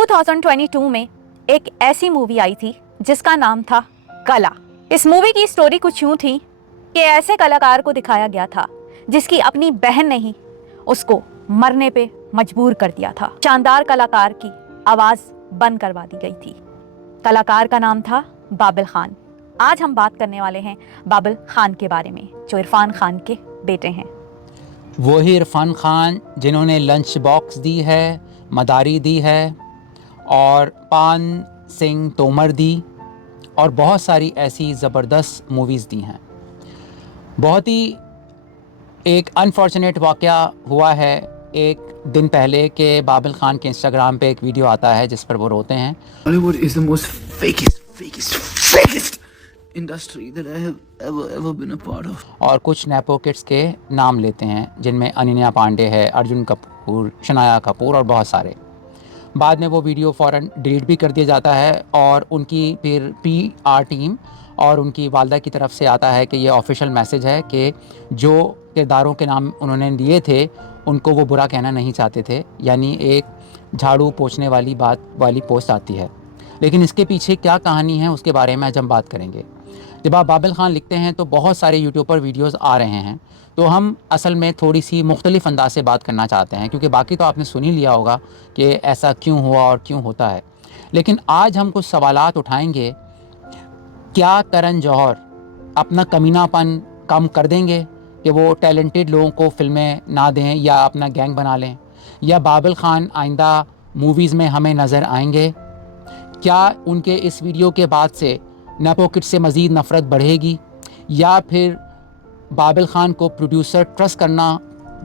2022 में एक ऐसी मूवी आई थी जिसका नाम था कला। इस मूवी की स्टोरी कुछ यूं थी कि ऐसे कलाकार को दिखाया गया था जिसकी अपनी बहन ने ही उसको मरने पे मजबूर कर दिया था। शानदार कलाकार की आवाज बंद करवा दी गई थी। कलाकार का नाम था बाबिल खान। आज हम बात करने वाले हैं बाबिल खान के बारे में, जो इरफान खान के बेटे हैं। वही इरफान खान जिन्होंने लंच बॉक्स दी है, मदारी दी है और पान सिंह तोमर दी और बहुत सारी ऐसी ज़बरदस्त मूवीज़ दी हैं। बहुत ही एक अनफॉर्चुनेट वाक़या हुआ है एक दिन पहले कि बाबिल खान के इंस्टाग्राम पे एक वीडियो आता है जिस पर वो रोते हैं। Hollywood is the most fakest industry that I have ever been a part of. और कुछ नेपो किड्स के नाम लेते हैं जिनमें अनन्या पांडे है, अर्जुन कपूर, शनाया कपूर और बहुत सारे। बाद में वो वीडियो फ़ौरन डिलीट भी कर दिया जाता है और उनकी फिर PR टीम और उनकी वालदा की तरफ से आता है कि ये ऑफिशियल मैसेज है कि जो किरदारों के नाम उन्होंने लिए थे उनको वो बुरा कहना नहीं चाहते थे, यानी एक झाड़ू पोंछने वाली बात वाली पोस्ट आती है। लेकिन इसके पीछे क्या कहानी है उसके बारे में आज हम बात करेंगे। जब आप बाबिल खान लिखते हैं तो बहुत सारे यूट्यूब पर वीडियोस आ रहे हैं, तो हम असल में थोड़ी सी मुख्तलिफ अंदाज से बात करना चाहते हैं, क्योंकि बाकी तो आपने सुन ही लिया होगा कि ऐसा क्यों हुआ और क्यों होता है। लेकिन आज हम कुछ सवालात उठाएंगे। क्या करण जौहर अपना कमीनापन कम कर देंगे कि वो टैलेंटेड लोगों को फिल्में ना दें या अपना गैंग बना लें, या बाबिल खान आइंदा मूवीज़ में हमें नज़र आएंगे? क्या उनके इस वीडियो के बाद से नेपो किड्स से मज़ीद नफ़रत बढ़ेगी, या फिर बाबिल खान को प्रोड्यूसर ट्रस्ट करना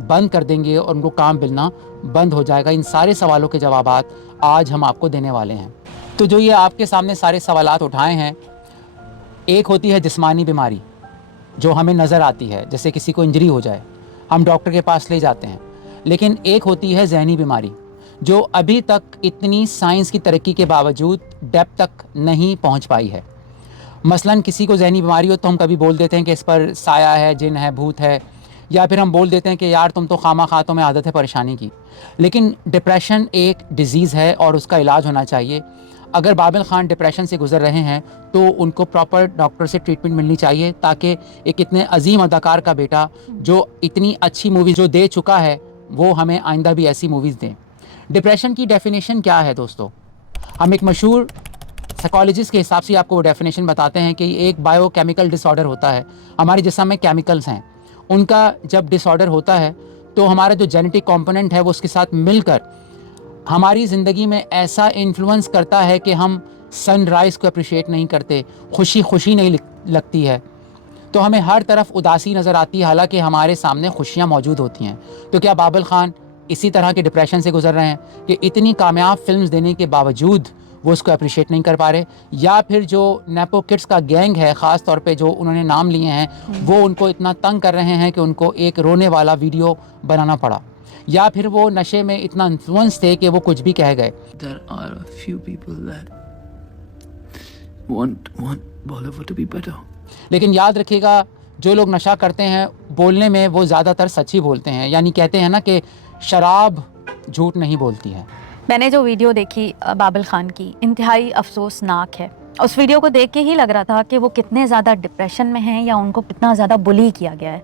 बंद कर देंगे और उनको काम मिलना बंद हो जाएगा? इन सारे सवालों के जवाबात आज हम आपको देने वाले हैं। तो जो ये आपके सामने सारे सवालात उठाए हैं, एक होती है जिस्मानी बीमारी जो हमें नज़र आती है, जैसे किसी को इंजरी हो जाए हम डॉक्टर के पास ले जाते हैं। लेकिन एक होती है जहनी बीमारी जो अभी तक इतनी साइंस की तरक्की के बावजूद डेप्थ तक नहीं पहुंच पाई है। मसलन किसी को जहनी बीमारी हो तो हम कभी बोल देते हैं कि इस पर साया है, जिन है, भूत है, या फिर हम बोल देते हैं कि यार तुम तो खामा खा, तुम्हें आदत है परेशानी की। लेकिन डिप्रेशन एक डिज़ीज़ है और उसका इलाज होना चाहिए। अगर बाबिल खान डिप्रेशन से गुजर रहे हैं तो उनको प्रॉपर डॉक्टर से ट्रीटमेंट मिलनी चाहिए, ताकि एक इतने अजीम अदाकार का बेटा जो इतनी अच्छी मूवी जो दे चुका है वो हमें आइंदा भी ऐसी मूवीज़ दें। डिप्रेशन की डेफिनेशन क्या है दोस्तों? हम एक मशहूर साइकोलॉजिस्ट के हिसाब से आपको वो डेफिनेशन बताते हैं कि एक बायोकेमिकल डिसऑर्डर होता है। हमारे जिस्म में केमिकल्स हैं, उनका जब डिसऑर्डर होता है तो हमारा जो जेनेटिक कंपोनेंट है वो उसके साथ मिलकर हमारी ज़िंदगी में ऐसा इन्फ्लुएंस करता है कि हम सनराइज़ को अप्रिशिएट नहीं करते, खुशी नहीं लगती है, तो हमें हर तरफ उदासी नज़र आती है, हालांकि हमारे सामने खुशियाँ मौजूद होती हैं। तो क्या बाबिल खान इसी तरह के डिप्रेशन से गुजर रहे हैं कि इतनी कामयाब फिल्म्स देने के बावजूद वो उसको अप्रिशिएट नहीं कर पा रहे? या फिर जो नेपो किड्स का गैंग है, ख़ास तौर पे जो उन्होंने नाम लिए हैं, वो उनको इतना तंग कर रहे हैं कि उनको एक रोने वाला वीडियो बनाना पड़ा? या फिर वो नशे में इतना इन्फ्लुएंस थे कि वो कुछ भी कह गए? There are a few people that want Bollywood to be better. लेकिन याद रखिएगा, जो लोग नशा करते हैं बोलने में वो ज़्यादातर सच ही बोलते हैं, यानी कहते हैं ना कि शराब झूठ नहीं बोलती है। मैंने जो वीडियो देखी बाबिल खान की, इंतहाई अफसोसनाक है। उस वीडियो को देख के ही लग रहा था कि वो कितने ज़्यादा डिप्रेशन में हैं या उनको कितना ज़्यादा बुली किया गया है।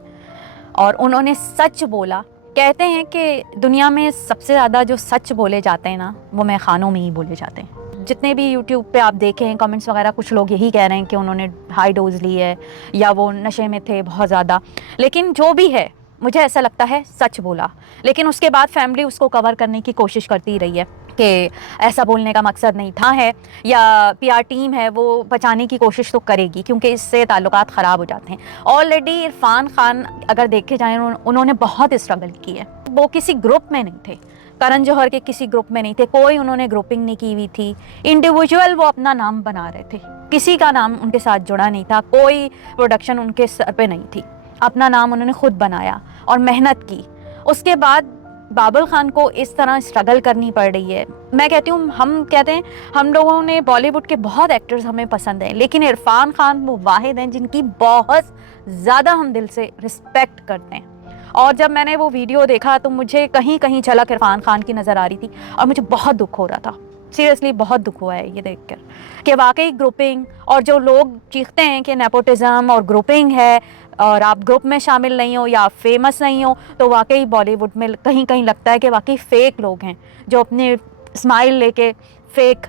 और उन्होंने सच बोला। कहते हैं कि दुनिया में सबसे ज़्यादा जो सच बोले जाते हैं ना, वो मैं खानों में ही बोले जाते हैं। जितने भी यूट्यूब पे आप देखें हैं कमेंट्स वगैरह, कुछ लोग यही कह रहे हैं कि उन्होंने हाई डोज ली है या वो नशे में थे बहुत ज़्यादा। लेकिन जो भी है, मुझे ऐसा लगता है सच बोला। लेकिन उसके बाद फैमिली उसको कवर करने की कोशिश करती रही है कि ऐसा बोलने का मकसद नहीं था है, या PR टीम है वो बचाने की कोशिश तो करेगी, क्योंकि इससे ताल्लुकात ख़राब हो जाते हैं। ऑलरेडी इरफान खान अगर देखे जाएँ उन्होंने बहुत स्ट्रगल की है। वो किसी ग्रुप में नहीं थे, करण जौहर के किसी ग्रुप में नहीं थे, कोई उन्होंने ग्रुपिंग नहीं की हुई थी। इंडिविजुअल वो अपना नाम बना रहे थे, किसी का नाम उनके साथ जुड़ा नहीं था, कोई प्रोडक्शन उनके सर पे नहीं थी। अपना नाम उन्होंने खुद बनाया और मेहनत की। उसके बाद बाबिल खान को इस तरह स्ट्रगल करनी पड़ रही है। मैं कहती हूँ, हम कहते हैं हम लोगों ने बॉलीवुड के बहुत एक्टर्स हमें पसंद हैं, लेकिन इरफान खान वो वाहिद हैं जिनकी बहुत ज़्यादा हम दिल से रिस्पेक्ट करते हैं। और जब मैंने वो वीडियो देखा तो मुझे कहीं कहीं झलक इरफान खान की नज़र आ रही थी और मुझे बहुत दुख हो रहा था। सीरियसली बहुत दुख हुआ है ये देखकर कि वाकई ग्रुपिंग, और जो लोग चीखते हैं कि नेपोटिज्म और ग्रुपिंग है और आप ग्रुप में शामिल नहीं हो या आप फेमस नहीं हो, तो वाकई बॉलीवुड में कहीं कहीं लगता है कि वाकई फेक लोग हैं जो अपने स्माइल लेके फेक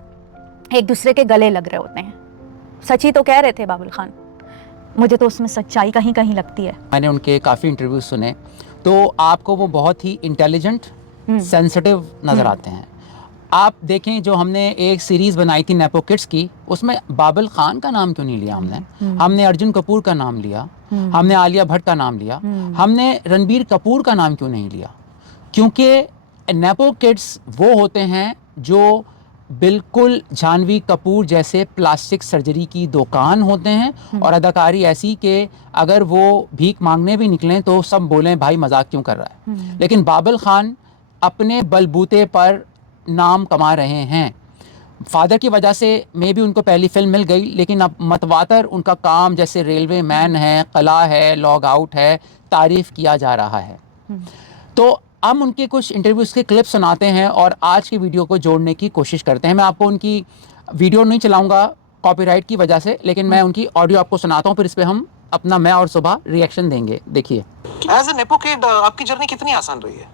एक दूसरे के गले लग रहे होते हैं। सच ही तो कह रहे थे बाबुल खान, मुझे तो उसमें सच्चाई कहीं कहीं लगती है। मैंने उनके काफ़ी इंटरव्यू सुने तो आपको वो बहुत ही इंटेलिजेंट, सेंसिटिव नज़र आते हैं। आप देखें जो हमने एक सीरीज़ बनाई थी नेपो किड्स की, उसमें बाबुल खान का नाम क्यों नहीं लिया हमने अर्जुन कपूर का नाम लिया, हमने आलिया भट्ट का नाम लिया, हमने रणबीर कपूर का नाम क्यों नहीं लिया? क्योंकि नेपो किड्स वो होते हैं जो बिल्कुल जानवी कपूर जैसे प्लास्टिक सर्जरी की दुकान होते हैं और अदाकारी ऐसी कि अगर वो भीख मांगने भी निकलें तो सब बोलें भाई मजाक क्यों कर रहा है। लेकिन बाबुल खान अपने बलबूते पर नाम कमा रहे हैं। फादर की वजह से मे भी उनको पहली फिल्म मिल गई, लेकिन अब मतवातर उनका काम जैसे रेलवे मैन है, कला है, लॉग आउट है, तारीफ़ किया जा रहा है। तो हम उनके कुछ इंटरव्यूज़ के क्लिप सुनाते हैं और आज की वीडियो को जोड़ने की कोशिश करते हैं। मैं आपको उनकी वीडियो नहीं चलाऊंगा कॉपीराइट की वजह से, लेकिन मैं उनकी ऑडियो आपको सुनाता हूं, फिर इस पर हम अपना मैं और सुबह रिएक्शन देंगे। देखिए। एज ए नेपो किड आपकी जर्नी कितनी आसान रही है?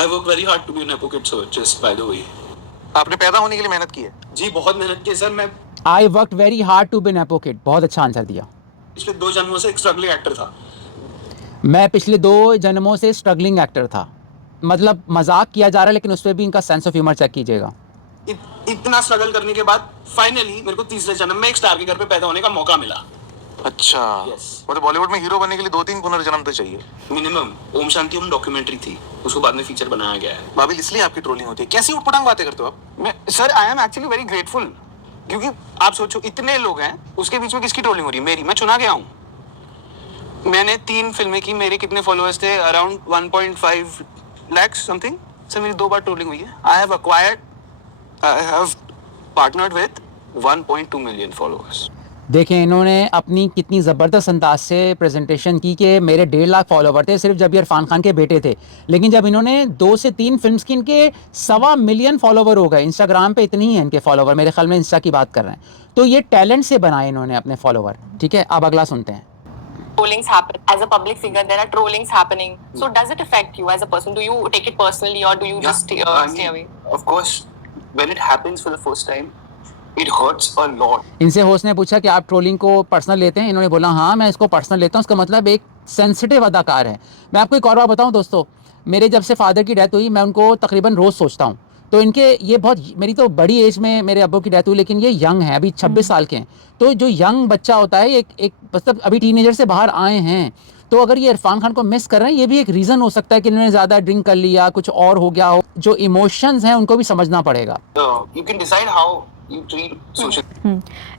I work very hard to be a nepo kid, so just by the way. आपने पैदा होने के लिए मेहनत की है? जी बहुत मेहनत की सर। मैं I work very hard to be nepo kid. बहुत अच्छा आंसर दिया। पिछले 2 जन्मों से एक स्ट्रगलिंग एक्टर था। मैं पिछले 2 जन्मों से स्ट्रगलिंग एक्टर था। मतलब मजाक किया जा रहा है, लेकिन उस पर भी इनका सेंस ऑफ ह्यूमर चेक कीजिएगा। इतना स्ट्रगल करने के बाद फाइनली मेरे को तीसरे जन्म में एक स्टार के घर पे पैदा होने का मौका मिला। अच्छा। Yes. मतलब बॉलीवुड में हीरो बनने के लिए 2-3 पुनर्जन्म तो चाहिए मिनिमम। ओम शांति ओम डॉक्यूमेंट्री थी, उसको बाद में फीचर बनाया गया है। बाबिल, इसलिए आपकी ट्रोलिंग होती है। कैसी उटपटांग बातें करते हो आप? मैं sir I am actually very grateful, क्योंकि आप सोचो इतने लोग हैं, उसके बीच में किसकी ट्रोलिंग हो रही है? मेरी। मैं चुना गया हूँ। मैंने 3 फिल्में की, मेरे कितने फॉलोअर्स थे? Around 1.5 lakh something. सर मेरी 2 बार ट्रोलिंग हुई है। I have partnered with 1.2 million followers. देखें इन्होंने अपनी कितनी ज़बरदस्त अंदाज से प्रेजेंटेशन की कि मेरे 1.5 लाख फॉलोवर थे सिर्फ जब ये इरफान खान के बेटे थे, लेकिन जब इन्होंने 2 से 3 फिल्म्स की, इनके 1.25 मिलियन फॉलोवर हो गए। इंस्टाग्राम पे इतनी ही है इनके फॉलोवर, मेरे ख्याल में इंस्टा की बात कर रहे हैं। तो ये टैलेंट से बनाए इन्होंने अपने फॉलोवर। ठीक है, अब अगला सुनते हैं। Trollings happen as a public figure. There are trollings happening. So does it affect you as a person? Do you take it personally, or do you just stay away? Of course, when it happens for the first time, it hurts a lot. इनसे host ने पूछा कि आप trolling को personal लेते हैं? इन्होंने बोला हाँ मैं इसको पर्सनल लेता हूँ। उसका मतलब एक सेंसिटिव अदाकार है। मैं आपको एक और बात बताऊँ दोस्तों, मेरे जब से फादर की डेथ हुई मैं उनको तकरीबन रोज़ सोचता हूँ। तो इनके ये बहुत, मेरी तो बड़ी एज में मेरे अब्बू की डेथ हुई, लेकिन ये यंग है, अभी 26 साल के हैं। तो जो यंग बच्चा होता है एक मतलब अभी टीनेजर से बाहर आए हैं, तो अगर ये इरफान खान को मिस कर रहे हैं, ये भी एक रीज़न हो सकता है कि इन्होंने ज़्यादा ड्रिंक कर लिया, कुछ और हो गया हो। जो इमोशंस हैं उनको भी समझना पड़ेगा। You can decide how you treat social.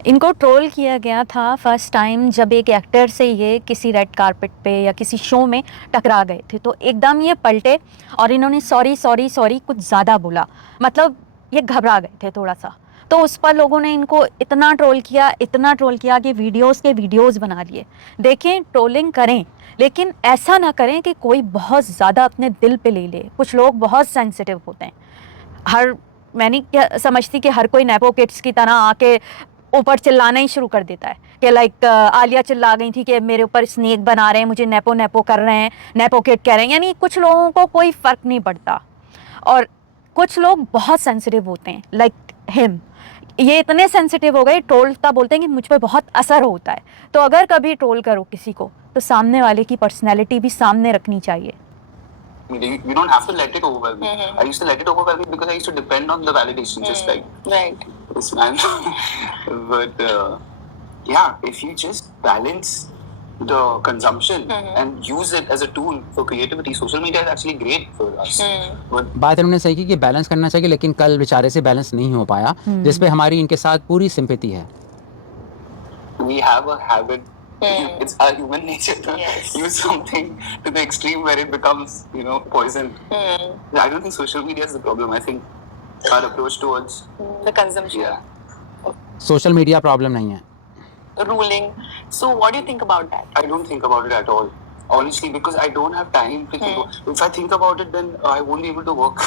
इनको ट्रोल किया गया था फर्स्ट टाइम जब एक एक्टर से ये किसी रेड कारपेट पे या किसी शो में टकरा गए थे, तो एकदम ये पलटे और इन्होंने सॉरी सॉरी सॉरी कुछ ज़्यादा बोला। मतलब ये घबरा गए थे थोड़ा सा, तो उस पर लोगों ने इनको इतना ट्रोल किया कि वीडियोस बना लिए। देखें, ट्रोलिंग करें, लेकिन ऐसा ना करें कि कोई बहुत ज़्यादा अपने दिल पे ले ले। कुछ लोग बहुत सेंसिटिव होते हैं। मैं नहीं क्या समझती कि हर कोई नेपो किड्स की तरह आके ऊपर चिल्लाना ही शुरू कर देता है कि लाइक आलिया चिल्ला गई थी कि मेरे ऊपर स्नेक बना रहे हैं, मुझे नेपो कर रहे हैं, नेपो किड कह रहे हैं। यानी कुछ लोगों को कोई फ़र्क नहीं पड़ता और कुछ लोग बहुत सेंसिटिव होते हैं लाइक हिम। ये इतने सेंसिटिव हो गए, ट्रोलता बोलते हैं कि मुझ पर बहुत असर होता है। तो अगर कभी ट्रोल करो किसी को, तो सामने वाले की पर्सनैलिटी भी सामने रखनी चाहिए। You don't have to let it overwhelm me. I used to let it overwhelm me because I used to depend on the validation, just like Right. this man. But yeah, if you just balance the consumption and use it as a tool for creativity, social media is actually great for us. But बात इन्होंने सही की कि balance करना चाहिए, लेकिन कल बेचारे से बैलेंस नहीं हो पाया, जिस पे हमारी इनके साथ पूरी सिंपैथी है। we have a habit. It's our human nature to use something to the extreme where it becomes, poison. I don't think social media is the problem. I think our approach towards The consumption. yeah. Social media problem नहीं है। Ruling. So what do you think about that? I don't think about it at all, honestly, because I don't have time to think. If I think about it, then I won't be able to work.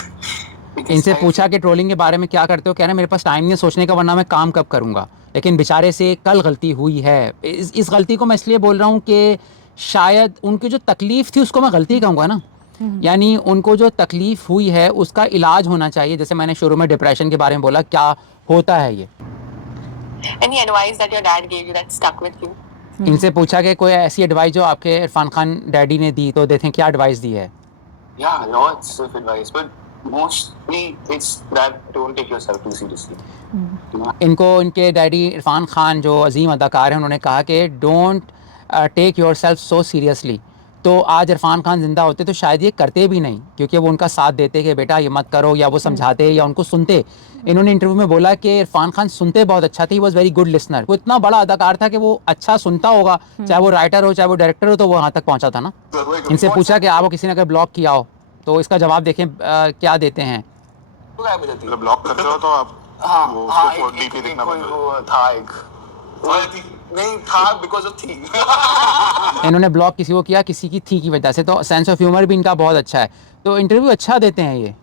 Because इनसे I पूछा कि trolling के बारे में क्या करते हो, कह रहे हैं मेरे पास टाइम नहीं है सोचने का, वरना मैं काम कब करूँगा, लेकिन बेचारे से कल गलती हुई है। इस गलती को मैं इसलिए बोल रहा हूँ कि शायद उनकी जो तकलीफ़ थी उसको मैं गलती कहूँगा ना, यानी उनको जो तकलीफ़ हुई है उसका इलाज होना चाहिए। जैसे मैंने शुरू में डिप्रेशन के बारे में बोला, क्या होता है ये। Any advice that your dad gave you that stuck with you? इनसे पूछा कि कोई ऐसी एडवाइस जो आपके इरफान खान डैडी ने दी, तो देखें क्या एडवाइस दी है। Yeah, lots of advice, but mostly it's that don't take yourself too seriously. You know? इनको इनके डैडी इरफान खान जो अजीम अदाकार हैं उन्होंने कहा कि don't take yourself so seriously. तो आज इरफान खान ज़िंदा होते तो शायद ये करते भी नहीं, क्योंकि वो उनका साथ देते कि बेटा ये मत करो, या वो समझाते या उनको सुनते। इन्होंने इंटरव्यू में बोला कि इरफान खान सुनते बहुत अच्छा थे, he was very good listener. वो इतना बड़ा अदाकार था कि वो अच्छा सुनता होगा, चाहे वो राइटर हो चाहे वो डायरेक्टर हो, तो वो यहाँ तक पहुँचा था ना। इनसे पूछा कि आपको किसी ने अगर ब्लॉक किया हो तो इसका जवाब देखें क्या देते हैं। तो गायब हो जाती है। मतलब ब्लॉक करते हो तो आप हाँ वो हाँ उसको डीपी देखना कोई बंद कर वो था एक नहीं था बिकॉज ऑफ थी इन्होंने ब्लॉक किसी को किया, किसी की थी की वजह से। तो सेंस ऑफ ह्यूमर भी इनका बहुत अच्छा है, तो इंटरव्यू अच्छा देते हैं ये।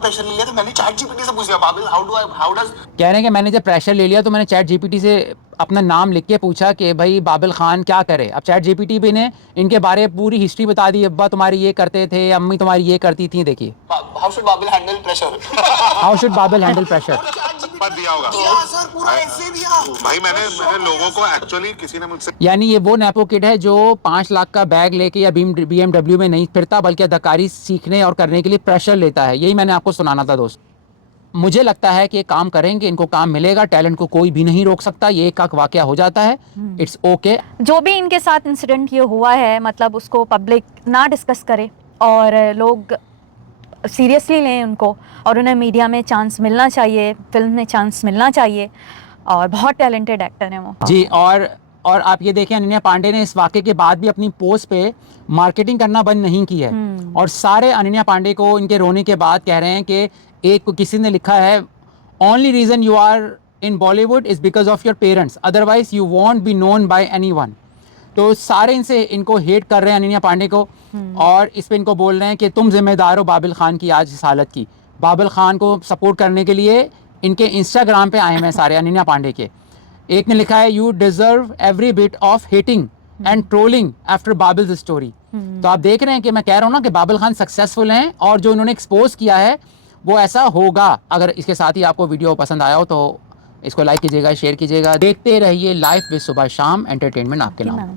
प्रेशर ले लिया तो मैंने चैट जीपीटी से पूछ लिया बाबिल हाउ डज कह रहे हैं कि मैंने जब प्रेशर ले लिया तो मैंने चैट जीपीटी से अपना नाम लिख के पूछा कि भाई बाबिल खान क्या करे। अब चैट जीपीटी भी ने इनके बारे में पूरी हिस्ट्री बता दी, अब्बा तुम्हारी ये करते थे, अम्मी तुम्हारी ये करती थी। देखिए how should Babil handle pressure how should Babil handle pressure. मत दिया होगा सर पूरा ऐसे दिया भाई। मैंने लोगों को एक्चुअली किसी ने मुझसे यानी ये वो नेपो किड है जो 5 लाख का बैग लेके या BMW में नहीं फिरता, बल्कि अदाकारी सीखने और करने के लिए प्रेशर लेता है। यही मैंने आपको सुनाना था दोस्त। मुझे लगता है कि ये काम करेंगे, इनको काम मिलेगा, टैलेंट को कोई भी नहीं रोक सकता। ये एक वाकया हो जाता है, इट्स ओके। जो भी इनके साथ इंसिडेंट ये हुआ है, मतलब उसको पब्लिक ना डिस्कस करे और लोग सीरियसली लें उनको, और उन्हें मीडिया में चांस मिलना चाहिए, फिल्म में चांस मिलना चाहिए, और बहुत टैलेंटेड एक्टर हैं वो जी। और आप ये देखें, अनन्या पांडे ने इस वाक़े के बाद भी अपनी पोस्ट पे मार्केटिंग करना बंद नहीं की है, और सारे अनन्या पांडे को इनके रोने के बाद कह रहे हैं कि एक को किसी ने लिखा है, only reason you are in Bollywood is because of your parents, otherwise you won't be known by anyone. तो सारे इनको हेट कर रहे हैं अनन्या पांडे को, और इस पे इनको बोल रहे हैं कि तुम जिम्मेदार हो बाबिल खान की आज इस हालत की। बाबिल खान को सपोर्ट करने के लिए इनके इंस्टाग्राम पे आए हैं सारे अनन्या पांडे के। एक ने लिखा है, you deserve every bit of hating and trolling after Babil story. तो आप देख रहे हैं कि मैं कह रहा हूँ ना कि बाबिल खान सक्सेसफुल हैं, और जो इन्होंने एक्सपोज किया है वो ऐसा होगा। अगर इसके साथ ही आपको वीडियो पसंद आया हो तो इसको लाइक कीजिएगा, शेयर कीजिएगा। देखते रहिए लाइफ विद सुबह शाम एंटरटेनमेंट आपके नाम।